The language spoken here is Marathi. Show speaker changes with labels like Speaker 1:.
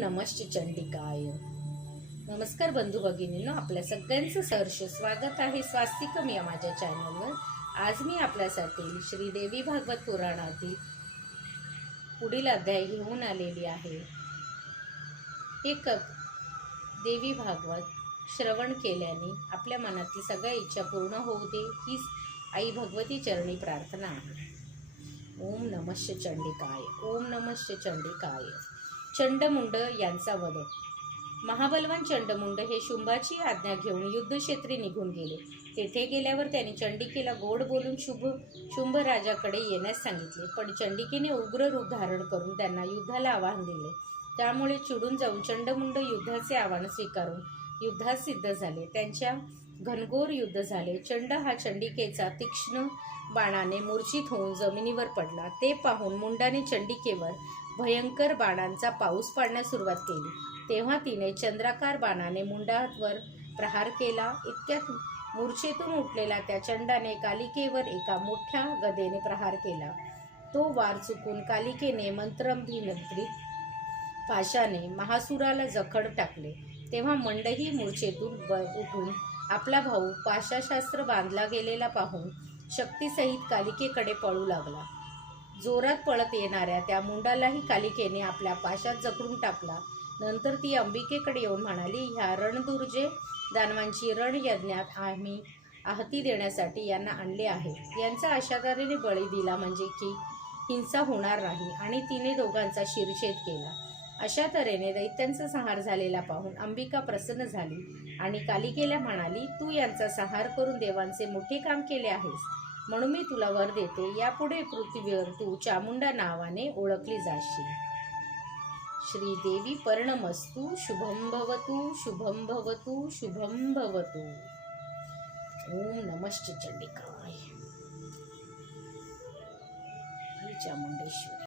Speaker 1: नमश्च चंडिकाय. नमस्कार बंधू भगिनींनो आपल्या सगळ्यांचं सहर्ष स्वागत आहे. स्वास्तिकम या माझ्या चॅनलवर आज मी आपल्यासाठी श्रीदेवी भागवत पुराणातील पुढील अध्याय घेऊन आलेली आहे. हे देवी भागवत श्रवण केल्याने आपल्या मनातली सगळ्या इच्छा पूर्ण होऊ दे हीच आई भगवती चरणी प्रार्थना आहे. ओम नमश्च चंडिकाय. ओम नमश्च चंडिकाय. चंडमुंड यांचा वध. महाबलवान चंडमुंड हे शुंभाची आज्ञा घेऊन युद्धक्षेत्री निघून गेले. तेथे गेल्यावर त्यांनी चंडिकेला गोड बोलून शुभ शुंभ राजाकडे येण्यास सांगितले. पण चंडिकेने उग्र रूप धारण करून त्यांना युद्धाला आवाहन दिले. त्यामुळे चिडून जाऊन चंडमुंड युद्धाचे आव्हान स्वीकारून युद्धात सिद्ध झाले. त्यांच्या घनघोर युद्ध झाले. चंड हा चंडिकेचा तीक्ष्ण बाणाने मूर्छित होऊन जमिनीवर पडला. ते पाहून मुंडाने चंडिकेवर भयंकर बाणांचा पाऊस पाडण्यास सुरुवात केली. तेव्हा तिने चंद्राकार बाणाने मुंडावर प्रहार केला. इतक्यात मूर्छेतून उठलेला त्या चंडाने कालिकेवर एका मोठ्या गदेने प्रहार केला. तो वार चुकून कालिकेने मंत्रभिमंत्रित पाशाने महासुराला जखड टाकले. तेव्हा मंडही मूर्छेतून ब उठून आपला भाऊ पाशाशास्त्र बांधला गेलेला पाहून शक्तीसहित कालिकेकडे पळू लागला. जोरात पळत येणाऱ्या त्या मुंडालाही कालिकेने आपल्या पाशात जखडून टाकला. नंतर ती अंबिकेकडे येऊन म्हणाली ह्या रणदुर्जे दानवांची रणयज्ञात आम्ही आहती देण्यासाठी यांना आणले आहे. यांचा अशा तऱ्हेने बळी दिला म्हणजे की हिंसा होणार नाही. आणि तिने दोघांचा शिरछेद केला. अशा तऱ्हेने दैत्यांचा संहार झालेला पाहून अंबिका प्रसन्न झाली आणि कालिकेला म्हणाली तू यांचा संहार करून देवांचे मोठे काम केले आहेस. म्हणून मी तुला वर देते. यापुढे पृथ्वीवर तू चामुंडा नावाने ओळखली जाशील. श्रीदेवी पर्णमस्तू शुभम भवतु शुभम भवतु शुभम भवतु. ओम नमश्च चंडिकाय. चामुंडेश्वरी.